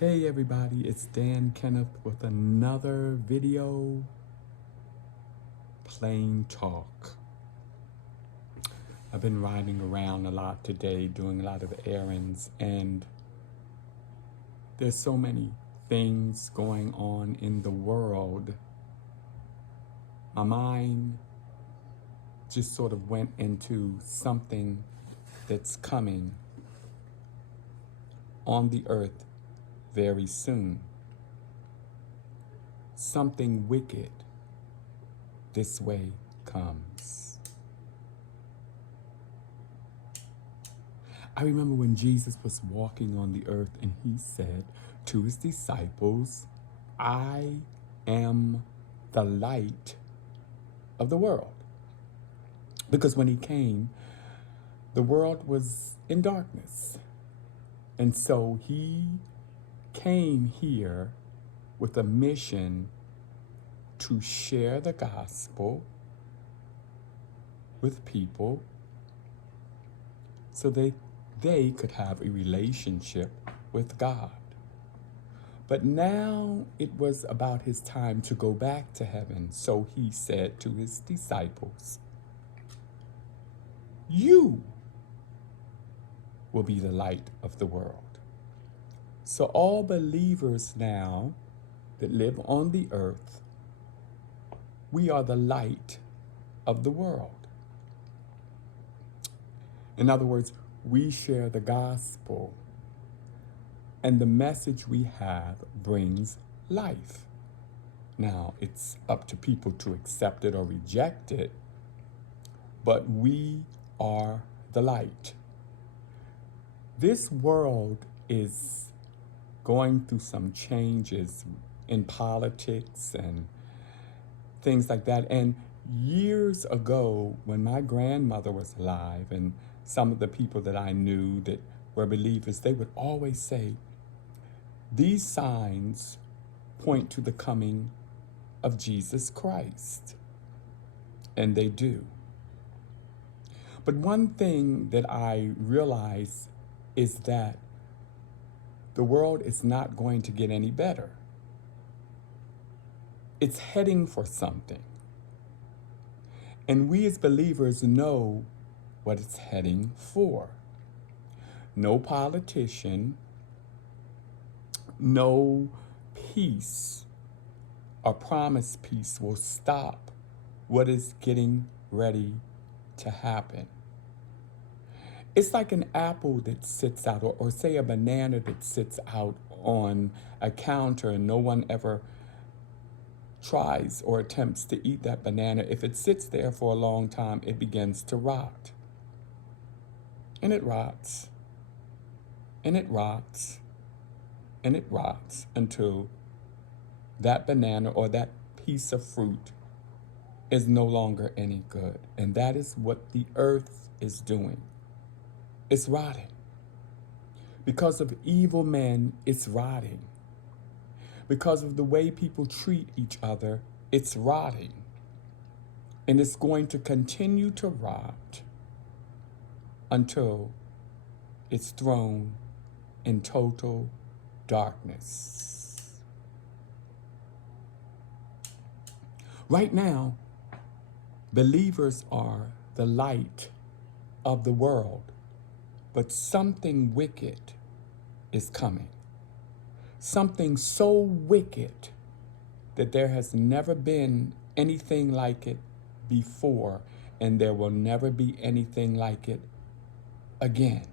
Hey everybody, it's Kenneth with another video, Plain Talk. I've been riding around a lot today, doing a lot of errands, and there's so many things going on in the world. My mind just sort of went into something that's coming on the earth very soon. Something wicked this way comes. I remember when Jesus was walking on the earth and he said to his disciples, I am the light of the world. Because when he came, the world was in darkness. And so he came here with a mission to share the gospel with people so they could have a relationship with God. But now it was about his time to go back to heaven. So he said to his disciples, you will be the light of the world. So all believers now that live on the earth, we are the light of the world. In other words, we share the gospel, and the message we have brings life. Now, it's up to people to accept it or reject it, but we are the light. This world is going through some changes in politics and things like that. And years ago, when my grandmother was alive and some of the people that I knew that were believers, they would always say, these signs point to the coming of Jesus Christ. And they do. But one thing that I realize is that the world is not going to get any better. It's heading for something. And we as believers know what it's heading for. No politician, no peace or promised peace will stop what is getting ready to happen. It's like an apple that sits out, or say a banana that sits out on a counter and no one ever tries or attempts to eat that banana. If it sits there for a long time, it begins to rot. And it rots. And it rots. And it rots until that banana or that piece of fruit is no longer any good. And that is what the earth is doing. It's rotting. Because of evil men, it's rotting. Because of the way people treat each other, it's rotting. And it's going to continue to rot until it's thrown in total darkness. Right now, believers are the light of the world, but something wicked is coming. Something so wicked that there has never been anything like it before, and there will never be anything like it again.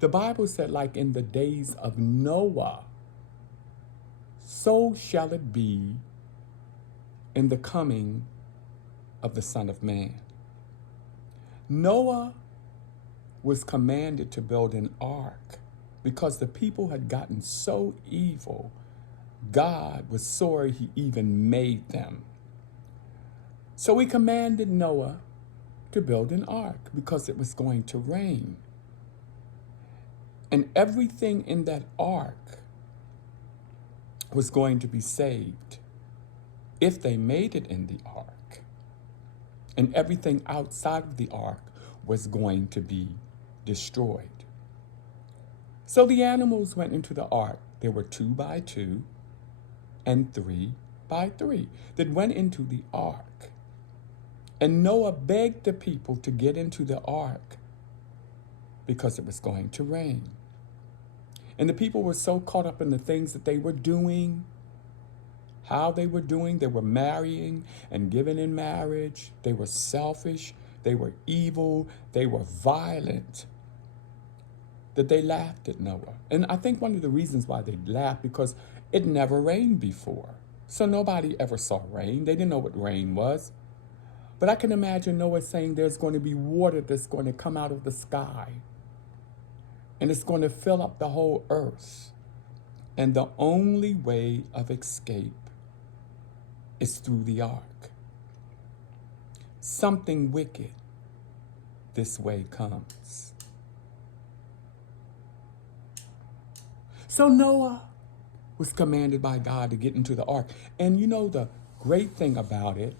The Bible said, like in the days of Noah, so shall it be in the coming of the Son of Man. Noah was commanded to build an ark because the people had gotten so evil, God was sorry he even made them. So he commanded Noah to build an ark because it was going to rain. And everything in that ark was going to be saved if they made it in the ark. And everything outside of the ark was going to be destroyed. So the animals went into the ark. There were 2 by 2 and 3 by 3 that went into the ark. And Noah begged the people to get into the ark because it was going to rain. And the people were so caught up in the things that they were doing, how they were doing. They were marrying and giving in marriage. They were selfish. They were evil. They were violent, that they laughed at Noah. And I think one of the reasons why they laughed, because it never rained before. So nobody ever saw rain. They didn't know what rain was. But I can imagine Noah saying there's going to be water that's going to come out of the sky. And it's going to fill up the whole earth. And the only way of escape is through the ark. Something wicked this way comes. So Noah was commanded by God to get into the ark. And you know, the great thing about it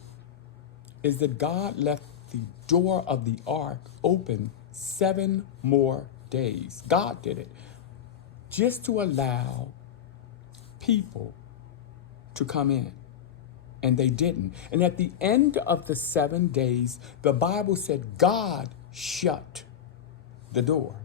is that God left the door of the ark open 7 more days. God did it just to allow people to come in. And they didn't. And at the end of the 7 days, the Bible said God shut the door.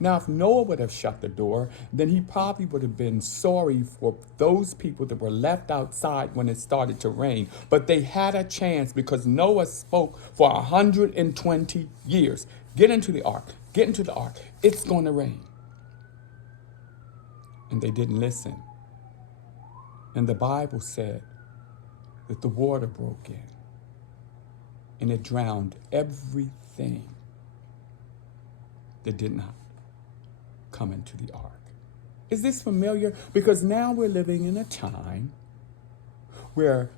Now, if Noah would have shut the door, then he probably would have been sorry for those people that were left outside when it started to rain. But they had a chance because Noah spoke for 120 years. Get into the ark. Get into the ark. It's going to rain. And they didn't listen. And the Bible said that the water broke in and it drowned everything that did not come into the ark. Is this familiar? Because now we're living in a time where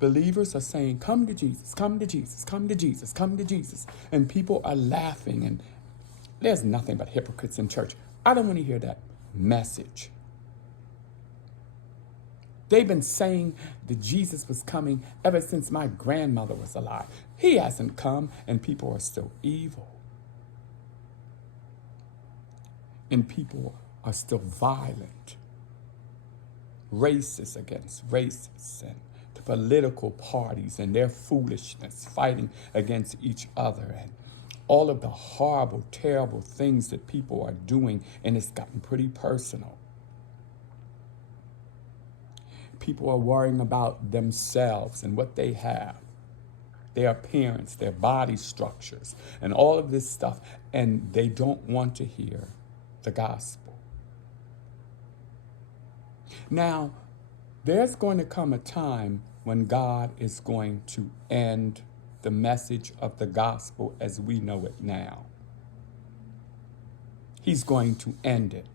believers are saying, come to Jesus, come to Jesus, come to Jesus, come to Jesus. And people are laughing, and there's nothing but hypocrites in church. I don't want to hear that message. They've been saying that Jesus was coming ever since my grandmother was alive. He hasn't come, and people are still evil. And people are still violent, racist against racists, and the political parties and their foolishness, fighting against each other, and all of the horrible, terrible things that people are doing, and it's gotten pretty personal. People are worrying about themselves and what they have, their appearance, their body structures, and all of this stuff, and they don't want to hear the gospel. Now, there's going to come a time when God is going to end the message of the gospel as we know it now. He's going to end it.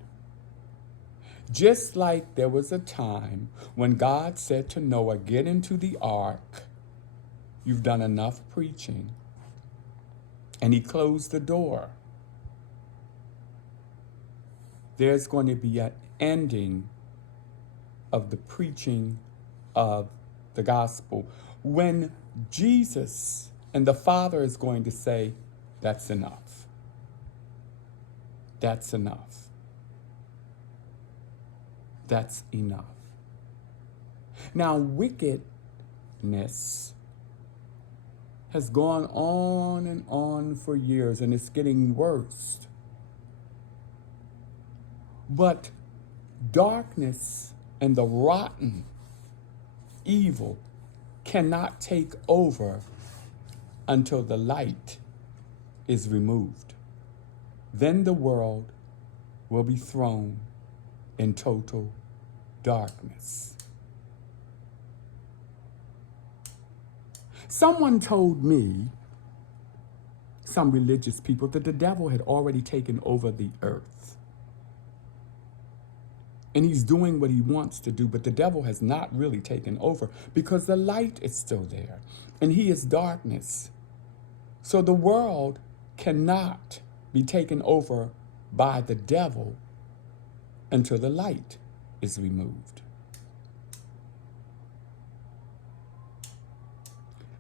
Just like there was a time when God said to Noah, get into the ark. You've done enough preaching. And he closed the door. There's going to be an ending of the preaching of the gospel when Jesus and the Father is going to say, that's enough. That's enough. That's enough. Now, wickedness has gone on and on for years, and it's getting worse. But darkness and the rotten evil cannot take over until the light is removed. Then the world will be thrown in total darkness. Someone told me, some religious people, that the devil had already taken over the earth. And he's doing what he wants to do, but the devil has not really taken over because the light is still there and he is darkness. So the world cannot be taken over by the devil until the light is removed.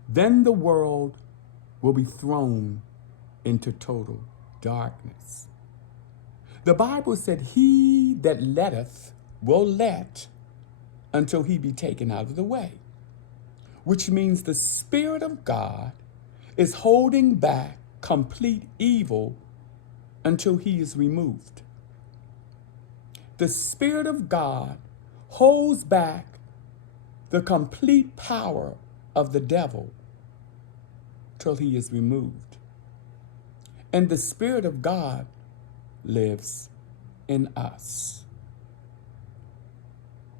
Then the world will be thrown into total darkness. The Bible said, he that letteth will let until he be taken out of the way, which means the Spirit of God is holding back complete evil until he is removed. The Spirit of God holds back the complete power of the devil till he is removed. And the Spirit of God lives in us.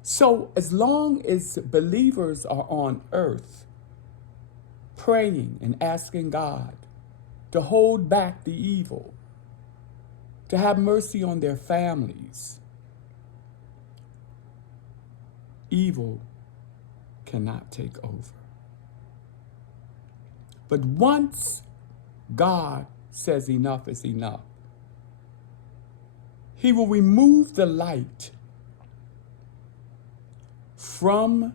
So as long as believers are on earth praying and asking God to hold back the evil, to have mercy on their families, evil cannot take over. But once God says enough is enough, he will remove the light from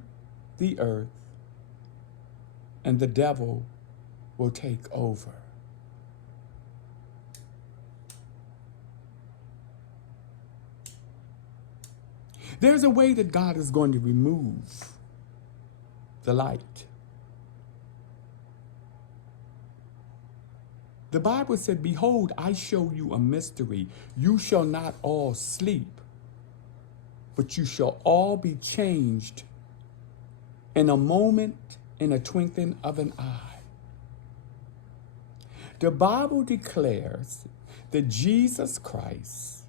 the earth and the devil will take over. There's a way that God is going to remove the light. The Bible said, behold, I show you a mystery. You shall not all sleep, but you shall all be changed in a moment, in a twinkling of an eye. The Bible declares that Jesus Christ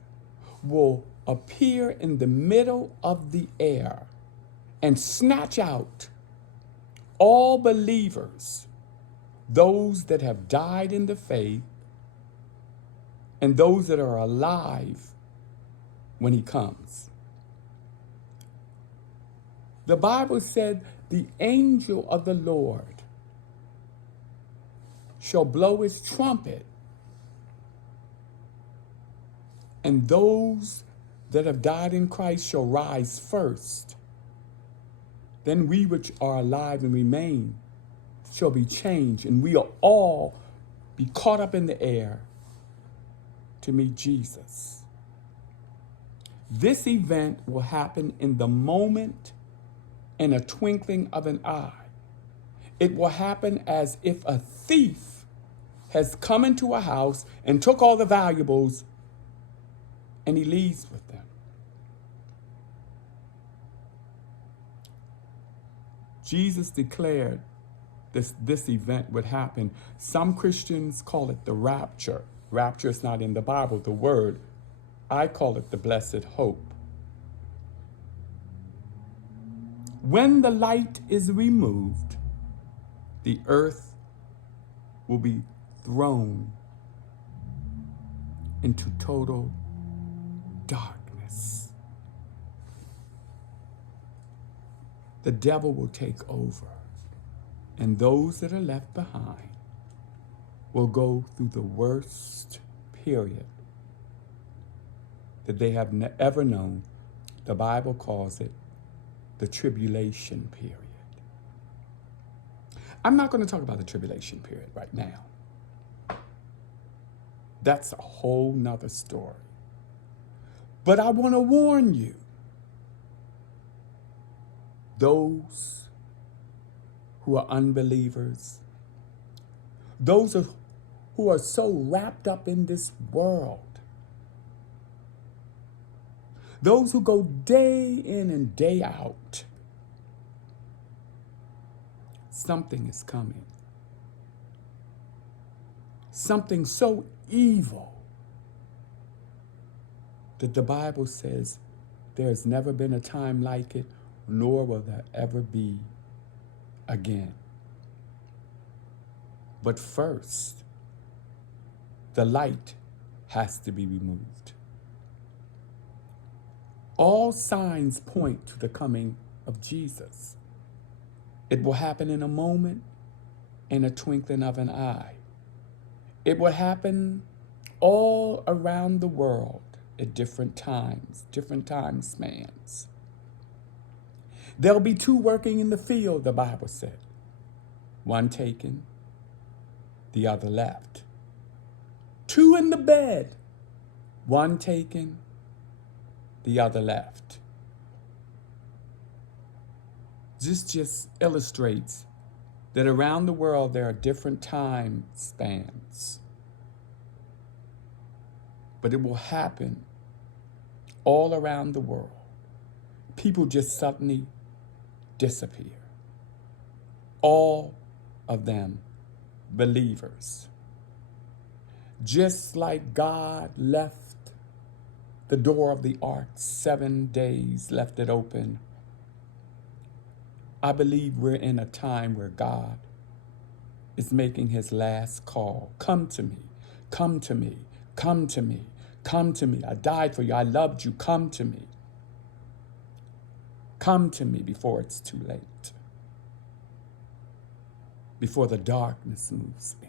will appear in the middle of the air and snatch out all believers, those that have died in the faith and those that are alive when he comes. The Bible said the angel of the Lord shall blow his trumpet, and those that have died in Christ shall rise first. Then we which are alive and remain shall be changed, and we'll all be caught up in the air to meet Jesus. This event will happen in the moment, in a twinkling of an eye. It will happen as if a thief has come into a house and took all the valuables and he leaves with them. Jesus declared this event would happen. Some Christians call it the rapture. Rapture is not in the Bible, the word. I call it the blessed hope. When the light is removed, the earth will be thrown into total darkness. The devil will take over, and those that are left behind will go through the worst period that they have ever known. The Bible calls it the tribulation period. I'm not going to talk about the tribulation period right now. That's a whole nother story. But I want to warn you, those who are unbelievers, those who are so wrapped up in this world, those who go day in and day out, something is coming. Something so evil that the Bible says there has never been a time like it, nor will there ever be again. But first, the light has to be removed. All signs point to the coming of Jesus. It will happen in a moment, in a twinkling of an eye. It will happen all around the world at different time spans. There'll be two working in the field, the Bible said. One taken, the other left. Two in the bed, One taken, the other left. This just illustrates that around the world there are different time spans. But it will happen all around the world. People just suddenly disappear. All of them believers. Just like God left the door of the ark 7 days, left it open, I believe we're in a time where God is making his last call. Come to me, come to me, come to me, come to me. I died for you, I loved you, come to me. Come to me before it's too late. Before the darkness moves in.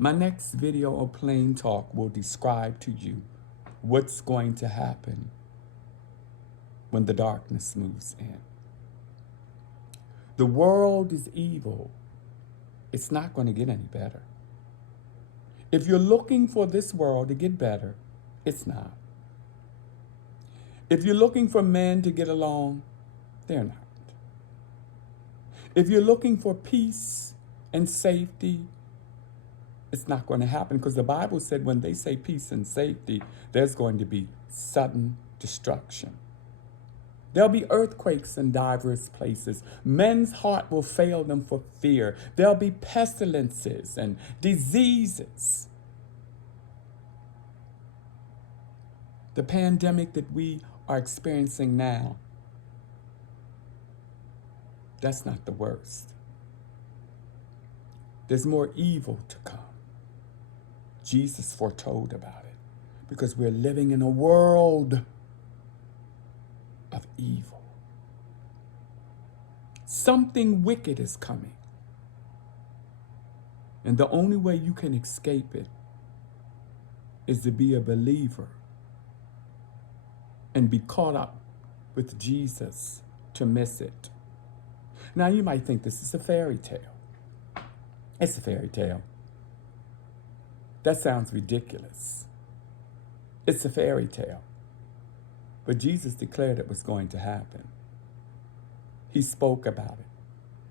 My next video or plain talk will describe to you what's going to happen when the darkness moves in. The world is evil. It's not going to get any better. If you're looking for this world to get better, it's not. If you're looking for men to get along, they're not. If you're looking for peace and safety, it's not going to happen, because the Bible said when they say peace and safety, there's going to be sudden destruction. There'll be earthquakes in diverse places. Men's heart will fail them for fear. There'll be pestilences and diseases. The pandemic that we are experiencing now, that's not the worst. There's more evil to come. Jesus foretold about it, because we're living in a world of evil. Something wicked is coming. And the only way you can escape it is to be a believer and be caught up with Jesus to miss it. Now you might think this is a fairy tale. It's a fairy tale. That sounds ridiculous. It's a fairy tale. But Jesus declared it was going to happen. He spoke about it.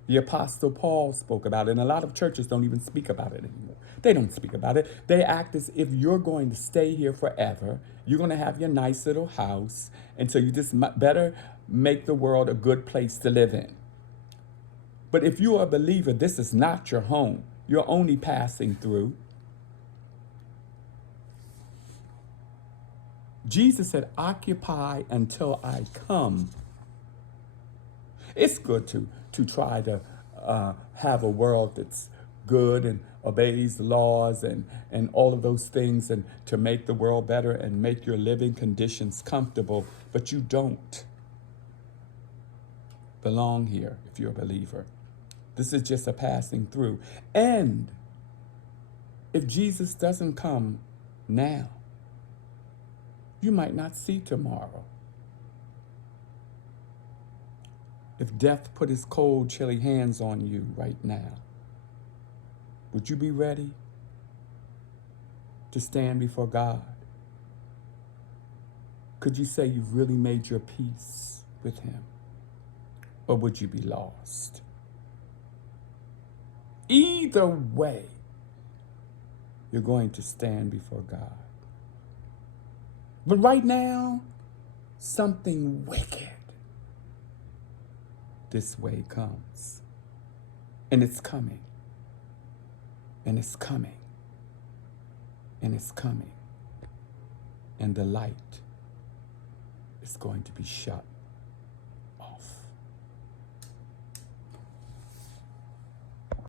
The Apostle Paul spoke about it, and a lot of churches don't even speak about it anymore. They don't speak about it. They act as if you're going to stay here forever. You're going to have your nice little house, and so you just better make the world a good place to live in. But if you are a believer, this is not your home. You're only passing through. Jesus said, occupy until I come. It's good to try to have a world that's good and obeys the laws and all of those things, and to make the world better and make your living conditions comfortable, but you don't belong here if you're a believer. This is just a passing through. And if Jesus doesn't come now, you might not see tomorrow. If death put his cold, chilly hands on you right now, would you be ready to stand before God? Could you say you've really made your peace with him? Or would you be lost? Either way, you're going to stand before God. But right now, something wicked this way comes. And it's coming. And it's coming. And it's coming. And the light is going to be shut.